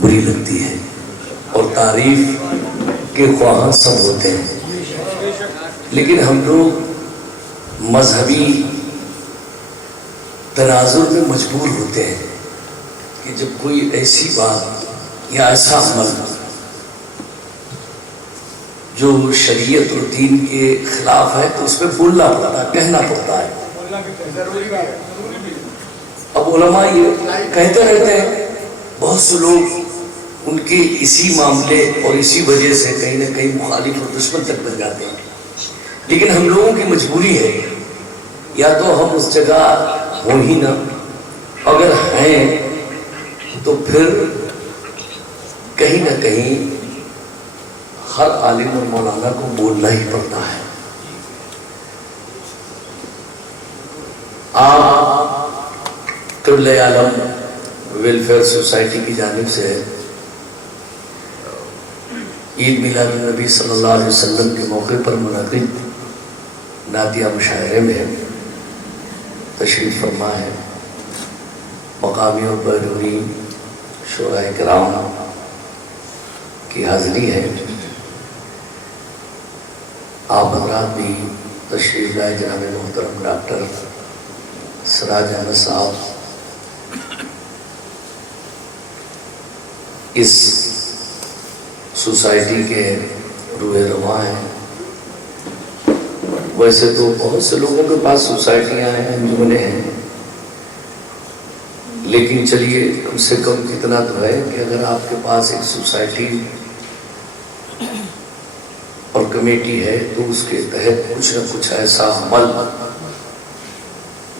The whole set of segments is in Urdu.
بری لگتی ہے، اور تعریف کے خواہاں سب ہوتے ہیں، لیکن ہم لوگ مذہبی تناظر میں مجبور ہوتے ہیں کہ جب کوئی ایسی بات یا ایسا عمل جو شریعت اور دین کے خلاف ہے تو اس پہ بولنا پڑتا ہے، کہنا پڑتا ہے۔ اب علماء یہ کہتے رہتے ہیں، بہت سے لوگ ان کے اسی معاملے اور اسی وجہ سے کہیں نہ کہیں مخالف اور دشمن تک بن جاتے ہیں، لیکن ہم لوگوں کی مجبوری ہے، یا تو ہم اس جگہ ہوں ہی نہ، اگر ہیں تو پھر کہیں نہ کہیں ہر عالم اور مولانا کو بولنا ہی پڑتا ہے۔ آپ قبلہ عالم ویلفیئر سوسائٹی کی جانب سے عید میلاد النبی صلی اللہ علیہ وسلم کے موقع پر منعقد نعتیہ مشاعرے میں تشریف فرما ہے، مقامی اور بیرونی شعراء کرام کی حاضری ہے۔ آپ حضرات بھی تشریف لائے، جناب محترم ڈاکٹر سراج احمد صاحب اس سوسائٹی کے روح رواں ہیں۔ ویسے تو بہت سے لوگوں کے پاس سوسائٹیاں ہیں، انجمنیں ہیں، لیکن چلیے کم سے کم اتنا تو ہے کہ اگر آپ کے پاس ایک سوسائٹی اور کمیٹی ہے تو اس کے تحت کچھ نہ کچھ ایسا عمل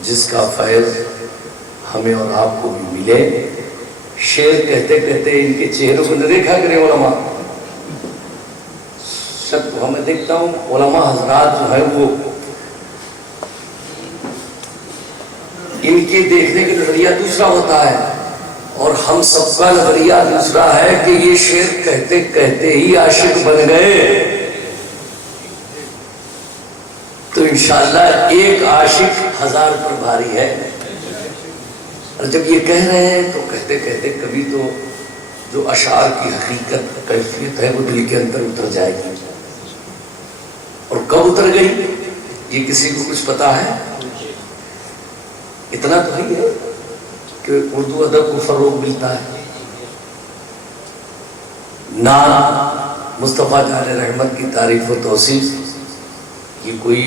جس کا فیض ہمیں اور آپ کو بھی ملے۔ شعر کہتے کہتے ان کے چہروں کو نہ دیکھا کرے علماء، سب تو ہمیں دیکھتا ہوں علماء حضرات جو ہے وہ ان کے دیکھنے کا نظریہ دوسرا ہوتا ہے، اور ہم سب کا نظریہ دوسرا ہے کہ یہ شعر کہتے کہتے ہی عاشق بن گئے، تو انشاءاللہ ایک عاشق ہزار پر بھاری ہے۔ اور جب یہ کہہ رہے ہیں تو کہتے کہتے کبھی تو جو اشعار کی حقیقت کیفیت ہے وہ دل کے اندر اتر جائے گی، اور کب اتر گئی یہ کسی کو کچھ پتا ہے؟ اتنا تو ہی ہے کہ اردو ادب کو فروغ ملتا ہے۔ نعت مصطفیٰ جان رحمت کی تعریف و توصیف یہ کوئی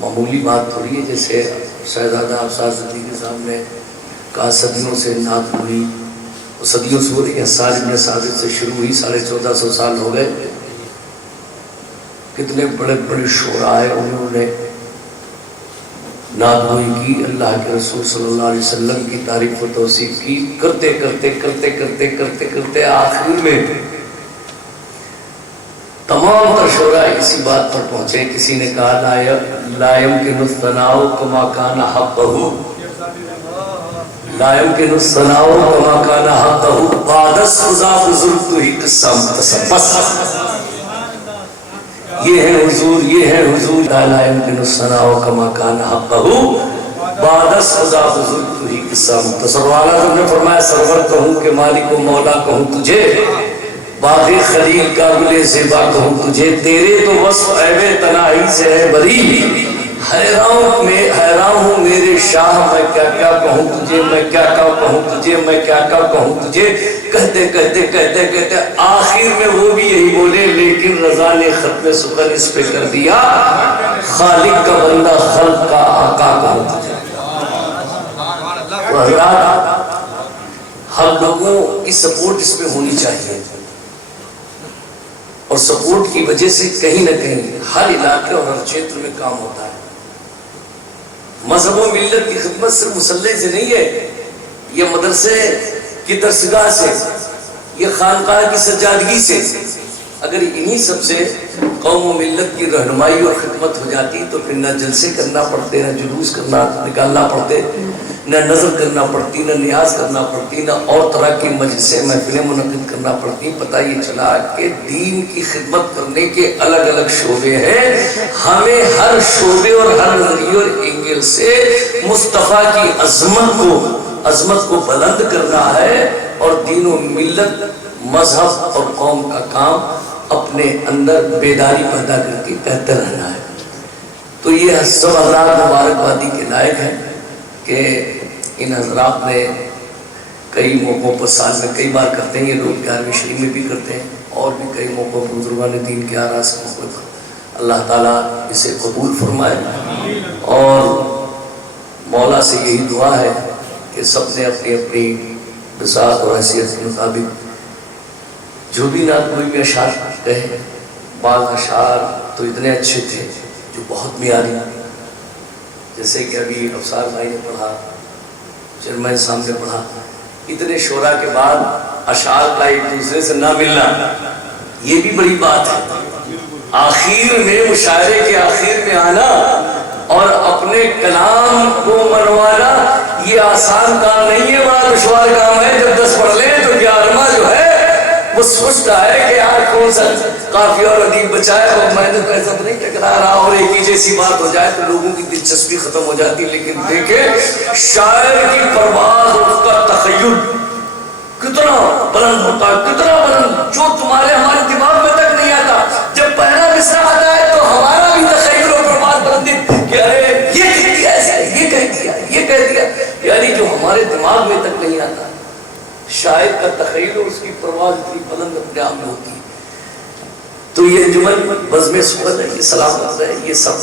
معمولی بات تھوڑی ہے، جیسے شہزادہ افسار صدیقی صاحب نے کہا صدیوں سے نعت ہوئی، صدیوں سے ہو رہی ہے، حسان ابن ثابت سے شروع ہوئی، 1450 سال ہو گئے، کتنے بڑے بڑے شعراء ہیں، انہوں نے نعت گوئی کی، اللہ کے رسول صلی اللہ علیہ وسلم کی تعریف و توصیف کی، کرتے کرتے کرتے کرتے کرتے کرتے آخر میں تمام تر شعراء اسی بات پر پہنچے۔ کسی نے کہا لا يمكن الثناء كما كان حقه، لا يمكن الثناء كما كان حقه، بعد السزا بزرگ تو ہی قصہ مختصر، بس یہ ہے حضور، یہ ہے حضور، لا يمكن الثناء كما كان حقه، بعد السزا بزرگ تو ہی قصہ مختصر۔ والا تم نے فرمایا سرور کہوں کہ مالک و مولا کہوں تجھے، باغ خلیل کا گلے زیبا کہوں تجھے، تیرے تو وصف عیب تناہی سے ہے بری، حیران ہوں میرے شاہ، میں کیا کیا کہوں تجھے، میں کیا کیا کہوں تجھے، میں کیا کیا کہوں تجھے، کہتے کہتے کہتے کہتے آخر میں وہ بھی یہی بولے، لیکن رضا نے ختم سخن اس پہ کر دیا، خالق کا بندہ خلق کا آقا کہوں تجھے۔ حضرات ہم لوگوں کی سپورٹ اس میں ہونی چاہیے، اور سپورٹ کی وجہ سے کہیں نہ کہیں ہر علاقے اور ہر چھیتر میں کام ہوتا ہے۔ مذہب و ملت کی خدمت صرف مسلح سے نہیں ہے، یہ مدرسے کی درسگاہ سے، یہ خانقاہ کی سجادگی سے، اگر انہی سب سے قوم و ملت کی رہنمائی اور خدمت ہو جاتی تو پھر نہ جلسے کرنا پڑتے، نہ جلوس کرنا نکالنا پڑتے، نہ نظر کرنا پڑتی، نہ نیاز کرنا پڑتی، نہ اور طرح کی مجلسیں محفلیں منعقد کرنا پڑتی۔ پتہ یہ چلا کہ دین کی خدمت کرنے کے الگ الگ شعبے ہیں، ہمیں ہر شعبے اور ہر نظریے اور اینگل سے مصطفیٰ کی عظمت کو بلند کرنا ہے، اور دین و ملت، مذہب اور قوم کا کام اپنے اندر بیداری پیدا کر کے کہتے رہنا ہے۔ تو یہ سب حضرات مبارکبادی کے لائق ہیں کہ ان حضرات نے کئی موقعوں پر سال میں کئی بار کرتے ہیں، یہ لوگ 11ویں شریف میں بھی کرتے ہیں، اور بھی کئی موقعوں پر بزرگان دین کے آراز کے موقع پر۔ اللہ تعالیٰ اسے قبول فرمائے، اور مولا سے یہی دعا ہے کہ سب نے اپنی اپنی بساط اور حیثیت کے مطابق جو بھی نعت کوئی بھی اشعار کہے۔ بعض اشعار تو اتنے اچھے تھے جو بہت معیاری، جیسے کہ ابھی افسار بھائی نے پڑھا، چیئرمین صاحب نے پڑھا، اتنے شعراء کے بعد اشعار کا ایک دوسرے سے نہ ملنا یہ بھی بڑی بات ہے۔ آخر میں مشاعرے کے آخر میں آنا اور اپنے کلام کو منوانا یہ آسان کام نہیں ہے، بڑا دشوار کام ہے۔ جب 10 پڑھ لیں تو 11واں جو ہے وہ سوچتا ہے کہ یار کون سا قافیہ اور ادیب بچائے، اور میں نے تو ایسا نہیں ٹکرا رہا اور ایک ہی جیسی بات ہو جائے تو لوگوں کی دلچسپی ختم ہو جاتی۔ لیکن دیکھیں شاعر کی پرواز، اس کا تخیل کتنا بلند ہوتا ہے، کتنا بلند، جو تمہارے ہمارے دماغ میں تک نہیں آتا۔ جب پہلا مصرع آتا ہے تو ہمارا بھی تخیل اور پرواز بلندی کہ ارے یہ کہہ دیا ایسا، یہ کہہ دیا، یہ کہہ دیا، یعنی جو ہمارے دماغ میں تک نہیں آتا۔ شاعر کا تخیل اور اس کی پرواز اتنی بلند اپنے آپ میں ہوتی ہے۔ تو یہ جمل بزم صورت ہے، یہ سلامت ہے، یہ سب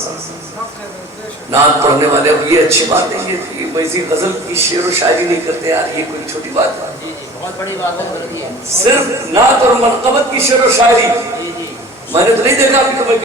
نعت پڑھنے والے، اب یہ اچھی بات ہے، یہ ویسی غزل کی شعر و شاعری نہیں کرتے یار، یہ کوئی چھوٹی بات ہے، بہت بڑی بات ہے۔ صرف نعت اور منقبت کی شعر و شاعری میں نے تو نہیں دیکھا ابھی۔